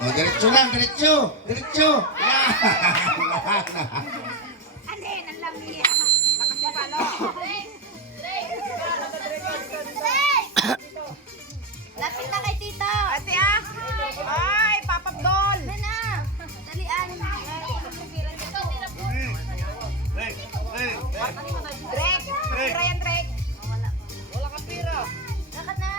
Oh, diretso lang, diretso. Diretso. Yan. Alin, ang lami. Lakas yung palo. Lapit na kay tito. Ate ah. Ay, papabdol. Ano na? Dalian. Drek. Pira yan, Drek. Wala ka pira. Lakad na.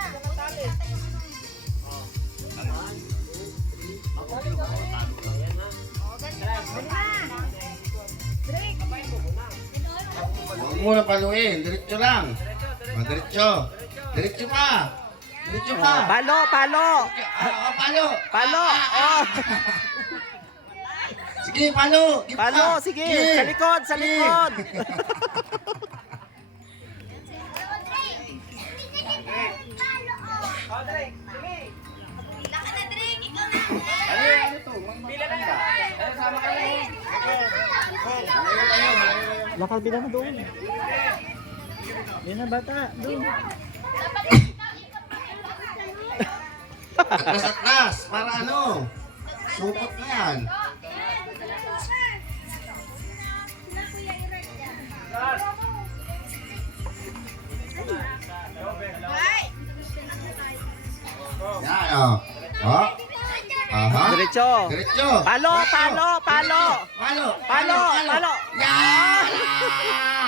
Huwag mo na paluin. Diretso lang. Oh, diretso. Diretso pa. Diretso pa. Palo, palo. Oh, palo. Palo. Oh. Sige, palo. Give Palo, pa. sige. Sa likod, sa likod. Lakad na, Drek. Ikaw na. Ano to? Magmamanda. Sama ka lang. Lakal bila na doon. Yan na bata, doon. Atlas-atlas. Para ano? Supot na yan. Yan, oh. Oh. Aha. Diretso. Diretso. Palo, palo, palo. Palo. Palo, palo. Yan.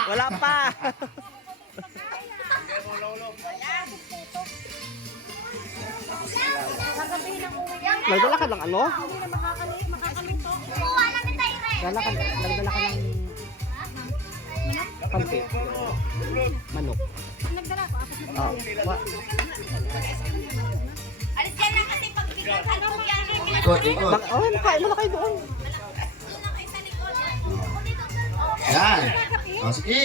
Wala pa. Nagdala ka ng ano? Nagdala ka ng kampi. Manok. Nagdala ko. Oh, Alis yan lang kasi pag biglang halong yan. Ikot, ikot. oh, nakain mo na kayo doon. Yan. O, sige.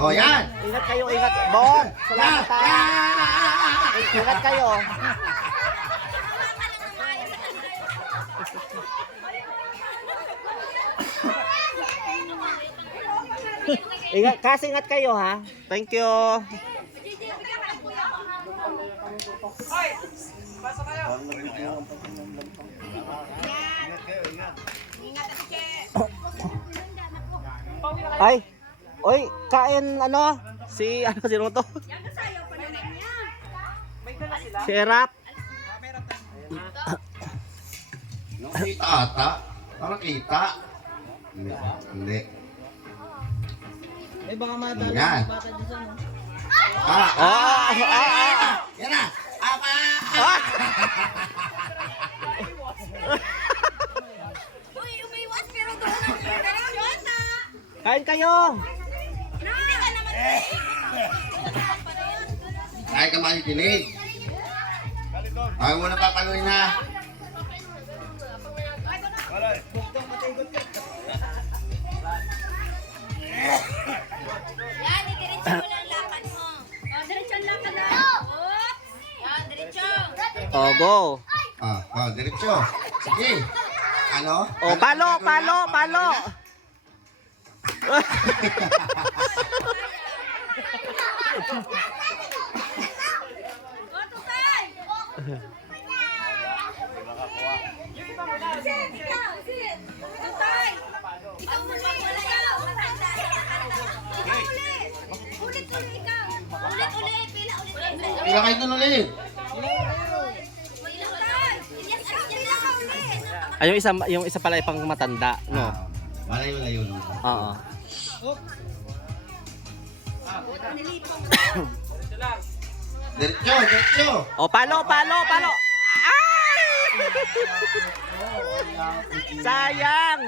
O, yan. Ingat kayo, ingat. Bon, salamat ha. Yan. Ingat kayo. Ingat, kasi ingat kayo ha. Thank you. Ay, oy, kain ano? Si ano sino to? Si Erap. Kita ata. Parang kita. Hindi. Eh baka mata Yan. Ah, Yan na. Apa. Uy, umiwas pero doon ang seryosa. Kain kayo. Hindi ka naman. Ay ka makikinig. Ay mo na papaluin na. Yan, diretso mo lang lakad mo. Oh, diretso ang lakad na. Oops. Yan, diretso. Oh, go. Diretso. Sige. Ano? Oh, palo, palo, palo. Oh, tutay. Tutay. Ikaw muna. Ikaw. Ulit, ikaw. Ulit, pila, ulit. Pila kayo doon ulit. Ay, yung isa pala ay pang matanda, no? Malayo-layo lang. Oo. Diretso, diretso. Oh, palo, palo, palo. Ay! Sayang.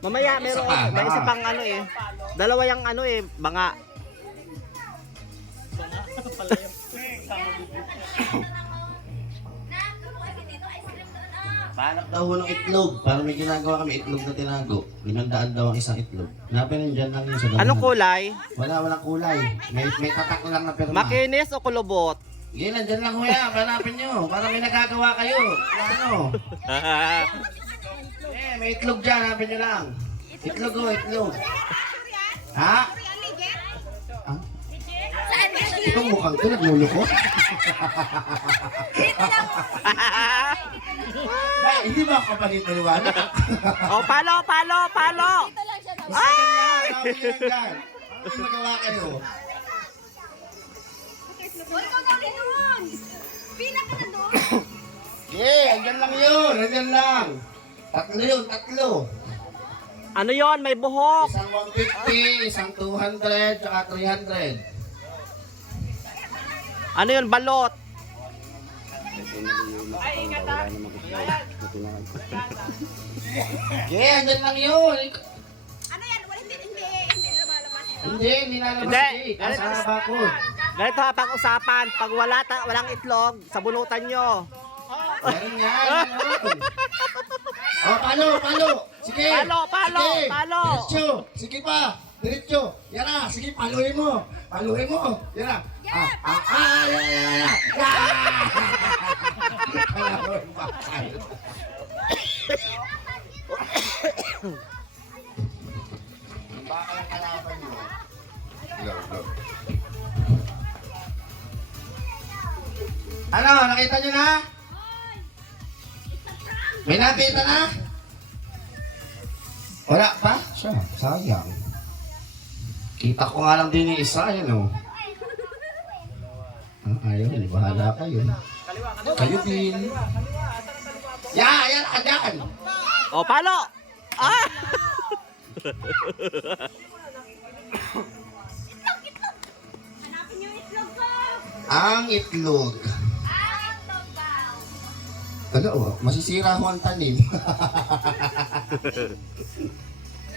Mamaya meron Isa pa, may isa baka. pang ano eh. Dalawa yung ano eh, banga. Panak daw ho ng itlog. Para may ginagawa kami itlog na tinago. 500 daw ang isang itlog. Hanapin nyo dyan lang yun sa damuhan. Anong kulay? Walang kulay. May tatak lang na pirma. Makinis o kulubot? Yan, nandyan lang kuya. Hanapin nyo. Para may nagagawa kayo. Ano? May itlog dyan. Hanapin nyo lang. Itlog o, itlog. Ha? Ah? Saan ka? Itong mukhang to, nagluloko. Dito lang. Hindi ba ako panipaniwala? Oh, palo, palo, palo. Dito lang siya daw. Ay! Nakabili lang dyan. Ano magawa kayo? Hoy, ikaw na rin doon. Pila ka na doon. Yeah, andyan lang yun. Andyan lang. Tatlo yun, tatlo. Ano yon? May buhok. Isang 150, isang 200, tsaka 300. Ano yon? Balot. Yeah, andyan lang yun. Ano yan? Wala, hindi lumalabas. Hindi lalabas Hindi. eh. Nasa bakod. Ganito ha, pag-usapan. Pag walang itlog, sabunutan nyo. Meron nga, meron. Oh, palo. Sige. Palo. Sige. Palo. Diretso. Sige pa. Diretso. Yan na. Sige, paluhin mo. Yan na. Yan. Paluhin pa. Baka lang kalaban mo. Go. Ano, nakita nyo na? May nakita na? Wala pa? Siya, sayang. Kita ko nga lang din yung isa, yan o. Ayaw, bahala kayo. Kayo din. Yan, agad. Oh, palo. Ah! Hanapin niyo yung itlog ko. Ang itlog. Itlog daw. Ano, masisira ho ang tanim.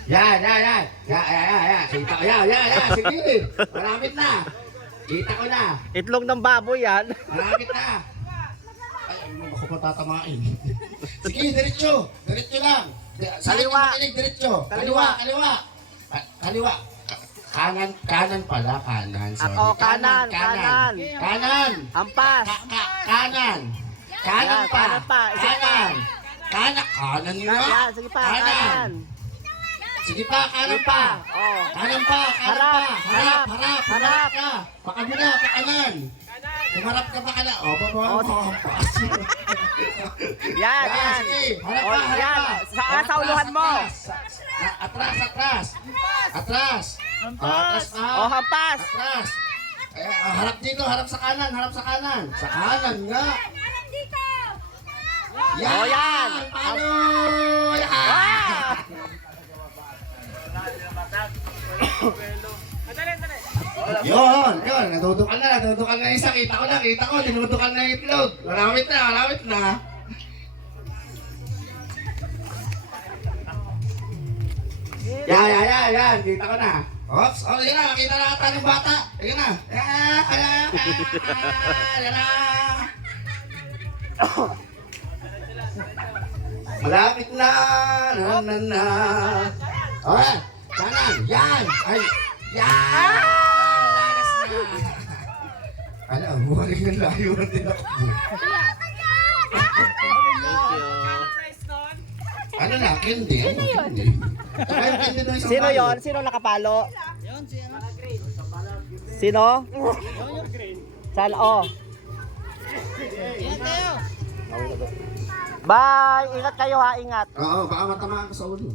Yan. Kita ko, yan. Sige, malapit na. Kita ko na. Itlog ng baboy yan. Malapit na. Ay, ako pa tatamain. Sige, diretso. Diretso lang. Sa Kaliwa. Diretso. Kaliwa. Kanan pala, kanan. Sorry. Ako, kanan. Kanan. Ampas. Kanan. Kanan Yan, pa. kanan pa. Isa pa. Kanan nga. Yan, sige pa, kanan. Sige pa, kanan pa. Oh. Kanan pa. Harap ka. Pakabila, pakanan. Humarap ka pa kanan. O, babaw. Yan. Sige, harap Oh, pa. yan. Sa uluhan mo. Atras. Atras pa. Oh, hampas. Atras. Harap dito, harap sa kanan. Sa kanan nga. Hanap dito. Yan! Oh, yan. Paano? Yan! Ah! Yun. Natutukan na isa. Kita ko. Tinutukan na yung itlog. Malapit na. Yan. Kita ko na. Oops. Oh, yan na. Kita na ata ng bata. Yan na. Yan na. Malapit na. Na. Okay. Kanan. Yan. Ay. Yan. Lagas na. Ano, buhaling ng layo na tinakbo. Ano na, candy? Ano candy? Saka yung candy ng isang Sino tao. yon? Sino nakapalo? Sino? Saan? Oh. Bye! Ingat kayo ha, ingat. Oo, baka matamaan ka sa ulo.